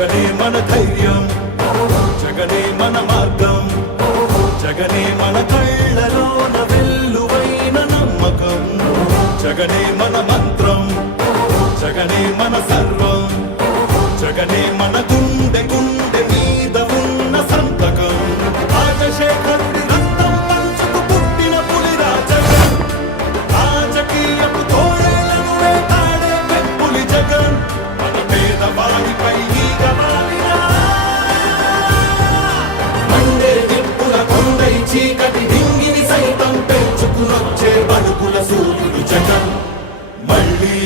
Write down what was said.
జగనే మన ధైర్యం, జగనే మన మార్గం, జగనే మన కళ్ళలోన వెల్లువైన నమ్మకం, జగనే మన మంత్రం, జగనే మన సర్వం, జగనే మన గుండె గుండె మీద ఉన్న సంతకం. రాజశేఖరుడి రక్తం పంచుకు పుట్టిన పులిరా జగన్, రాజకీయపు తోడేళ్లను వేటాడే పెప్పులి జగన్, మన పేదవాడిపై ఈగ వాలినా మండే నిప్పుల కొండై చీకటి డింగిని సైతం పెంచుకునొచ్చే బడుకుల సూర్యుడు జగన్. మళ్ళీ